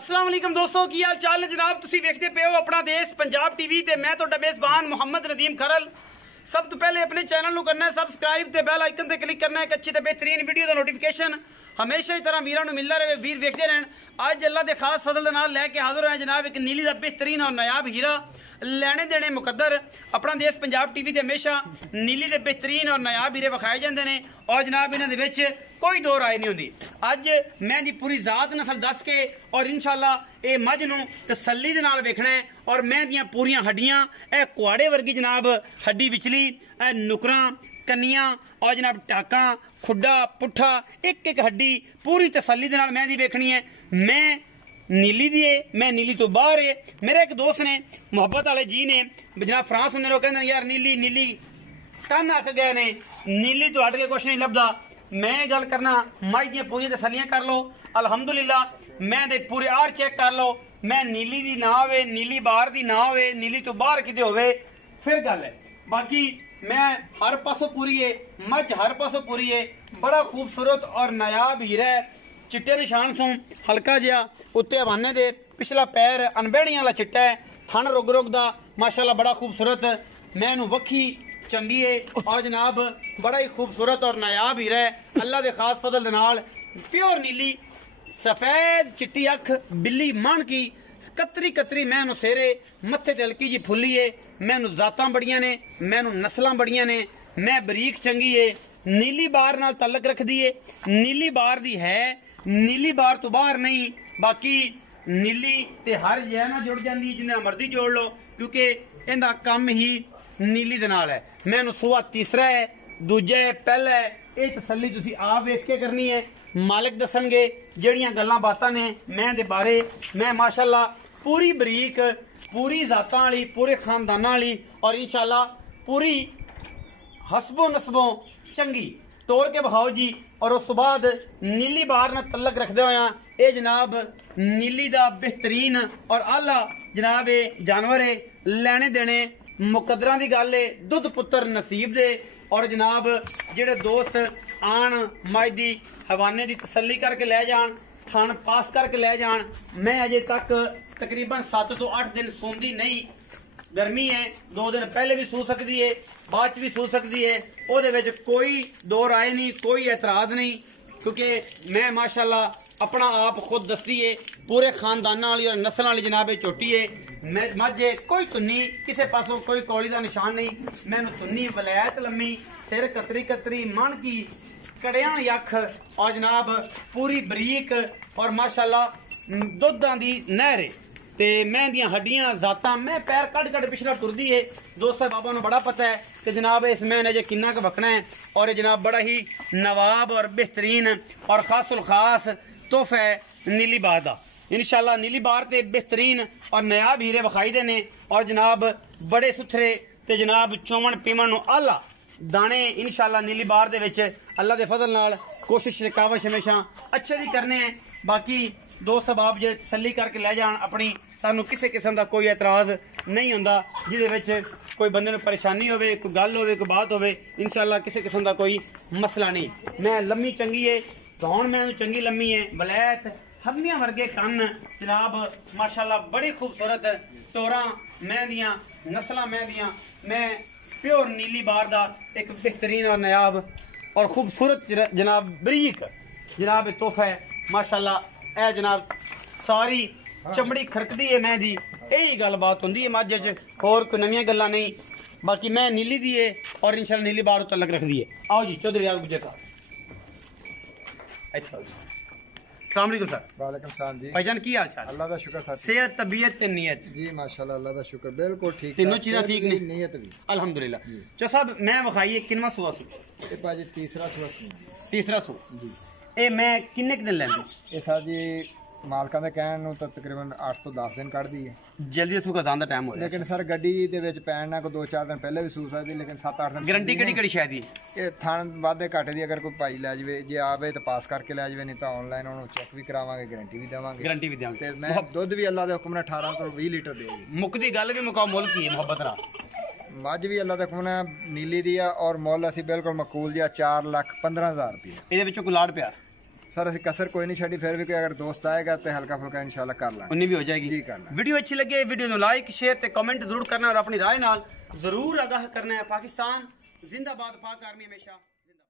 अस्सलाम वालेकुम दोस्तों की हाल चाल है जनाब। तुसी वेखदे पे हो अपना देश पंजाब टीवी ते मैं तुहाडा मेज़बान मोहम्मद नदीम खरल। सब तो पहले अपने चैनल को करना है सबसक्राइब ते बेल आइकन ते क्लिक करना है एक अच्छी ते बेहतरीन वीडियो का नोटिफिकेशन हमेशा ही तरह वीरां नूं मिलदा रहे। वीर वेखदे रहन। अज अल्लाह के खास फजल दे नाल लैके हाजिर होए जनाब एक नीली का बेहतरीन और नायाब हीरा लैने देने मुकद्दर। अपना देश पंजाब टीवी ते हमेशा नीली के बेहतरीन और नायाब हीरे विखाए जाते हैं और जनाब इन्हां दे विच कोई दो राय नहीं होंदी। अज मैं दी पूरी जात नस्ल दस के और इंशाअल्लाह ये मझ नूं तसल्ली दे नाल वेखना है और मैं दियां पूरियां हड्डियां ए कुआड़े वर्गी जनाब हड्डी विचली ए नुकरां कन्नियां और जनाब टाका खुड्डा पुट्ठा एक एक हड्डी पूरी तसल्ली दे नाल मैं दी वेखनी है। मैं नीली दी है, मैं नीली तो बाहर है। मेरा एक दोस्त ने मुहब्बत वाले जी ने जनाब फ्रांस होंगे कहते यार नीली नीली कन आख गए ने नीली तो हट के कुछ नहीं लभदा। मैं गल करना मझ दी पूरी तसलियां कर लो अल्हम्दुलिल्लाह मैं दे पूरे आर चेक कर लो। मैं नीली दी ना होवे नीली बाहर दी ना होवे नीली तो बाहर किते होवे फिर गल है। बाकी मैं हर पासों पूरी है मझ हर पासों पूरी है। बड़ा खूबसूरत और नायाब हीरा है। चिट्टे निशान तो हल्का जिहा उत्ते हवाने दे पिछला पैर अनबेड़ियां वाला चिट्टा है। थन रुग रुग दा माशाल्लाह बड़ा खूबसूरत। मैं इहनूं वक्खी चंगी है और जनाब बड़ा ही खूबसूरत और नायाब हीरा है। अल्लाह के खास फजल दे नाल प्योर नीली सफेद चिट्टी अख बिल्ली मन की कतरी कतरी मैं सेरे मत्थे ते हल्की जी फुल्ली है। मैं जातां बड़ियां ने मैं नस्लां बड़ियां ने मैं बरीक चंगी है। नीली बार नाल तलक रखदी है। नीली बार दी है नीली बार तो बाहर नहीं। बाकी नीली ते हर जै ना जुड़ जाती है जिन्ना मर्जी जोड़ लो क्योंकि इहदा कम ही नीली दे नाल है। मैं सुहा तीसरा है दूजा है पहला है। ये तसल्ली तुसी आप वेख के करनी है। मालिक दसणगे जड़ियां गल्लां बातां ने मैं दे बारे। मैं माशाल्लाह पूरी बरीक पूरी जातां वाली पूरे खानदानां वाली और इंशाल्लाह पूरी हसबो नस्बों चंगी तोड़ के बखाओ जी। और उस बाद नीली बाहर न तलक रखते हुए ये जनाब नीली का बेहतरीन और आला जनाब ये जानवर है। लैने देने मुकदरा की गल है दुध पुत्र नसीब दे और जनाब जेड़े दोस्त आन मझ दी हवाने की तसल्ली करके लै जान थन पास करके लै जान। मैं अजे तक तकरीबन 7 तो 8 दिन सूंदी नहीं। गर्मी है 2 दिन पहले भी सू सकती है बाद भी सू सकती है। वो कोई दो राय नहीं कोई एतराज नहीं क्योंकि मैं माशाल्लाह अपना आप खुद दसती है पूरे खानदाना वाली और नस्ल वाली जनाब चोटी है। मैं मझे कोई तुन्नी किसी पासों कोई कौड़ी का निशान नहीं। मैं तुन्नी वलैत लम्मी सिर कतरी कतरी मन की कड़ियां अख और जनाब पूरी बरीक और माशाल्लाह दुधां दी नहर ते मैं दियां हड्डियां जातां मैं पैर कट कट पिछला टुरदी है। दोस्तों बाबा नूं बड़ा पता है कि जनाब इस महीने जे किन्ना क वकना है और ये जनाब बड़ा ही नवाब और बेहतरीन और खासुल खास तोहफा है नीली बार का। इंशाल्लाह नीली बार ते बेहतरीन और नायाब हीरे विखाई देने और जनाब बड़े सुथरे ते जनाब चोवन पीवन नूं आला दाने इंशाल्लाह नीली बार दे विच अल्लाह दे फजल नाल कोशिश कावश हमेशा अच्छे दी करने हैं। बाकी दोस्त सबाब जो तसल्ली करके लै जान अपनी सानू किसी किस्म का कोई एतराज नहीं होंदा जिहदे कोई बंदे नूं परेशानी होवे कोई गल होवे कोई बात होवे इंशाल्लाह किसी किस्म का कोई मसला नहीं। मैं लम्मी चंगी है धौन मैं चंगी लम्मी है वलैत हरनियां वर्गे कन जनाब माशाल्लाह बड़ी खूबसूरत टोरा मैं दियां नस्लां मैं दियां मैं प्योर नीली बार दा एक बेहतरीन और नायाब और खूबसूरत जनाब बरीक जनाब तोहफा है माशाल्लाह। ए जनाब सारी चमड़ी खरकदी है मैं दी यही गल बात होंदी है मझ च होर कोई नवीं गल्लां नहीं। बाकी मैं नीली दी है और इंशाल्लाह नीली बार तलक रखदी है। आओ जी चौधरी रियाज गुजर साहब। अच्छा अस्सलाम वालेकुम सर। वालेकुम सलाम जी। भाईजान की हाल चाल? अल्लाह दा शुक्र सर। सेहत तबीयत ते नीयत जी माशाल्लाह अल्लाह दा शुक्र बिल्कुल ठीक तीनों चीज़ां ठीक ने नीयत भी अल्हम्दुलिल्लाह। चो साहब मैं विखाई किनवा सूआ सू? ये पाजी तीसरा सुआ तीसरा सू जी। ये मैं किन्ने दिन लैंदी? ये सर जी मालकां दे कहण नूं तो तकरीबन 8 तो 10 दिन कढदी है। जल्दी सूखा जान दा टाइम हो लेकिन सर गड्डी दे विच पैण ना को 2-4 दिन पहले भी सूख सकदी लेकिन 7-8 दिन गारंटी केड़ी केड़ी शायद ही ये थन वाधे घाटे दी अगर कोई पाई लै जावे जे आवे तो पास करके लै जावे नहीं तो ऑनलाइन उन्होंने चेक भी करावांगे गारंटी भी देवांगे गारंटी भी देंगे। ते मैं दुध भी अल्लाह दे हुक्म नाल 18 तो 20 लीटर देगी। मुकदी गल भी मुकाओ मुल्क ही मोहब्बत नाल मझ भी अल्लाह दे हुक्म नाल नीली दी और मुल असी बिल्कुल मकूल जिहा 4,15,000 रुपये। ਇਹਦੇ ਵਿੱਚੋਂ ਕੋਈ ਲਾੜ ਪਿਆਰ सर असं कसर कोई नहीं छड़ी, फिर भी कोई अगर दोस्त आएगा तो हल्का फुल्का इंशाल्लाह कर लांगे, उन्नी भी हो जाएगी जी करना। वीडियो अच्छी लगे वीडियो को लाइक शेयर ते कमेंट जरूर करना और अपनी राय नाल जरूर आगाह करना है। पाकिस्तान जिंदाबाद, पाक आर्मी हमेशा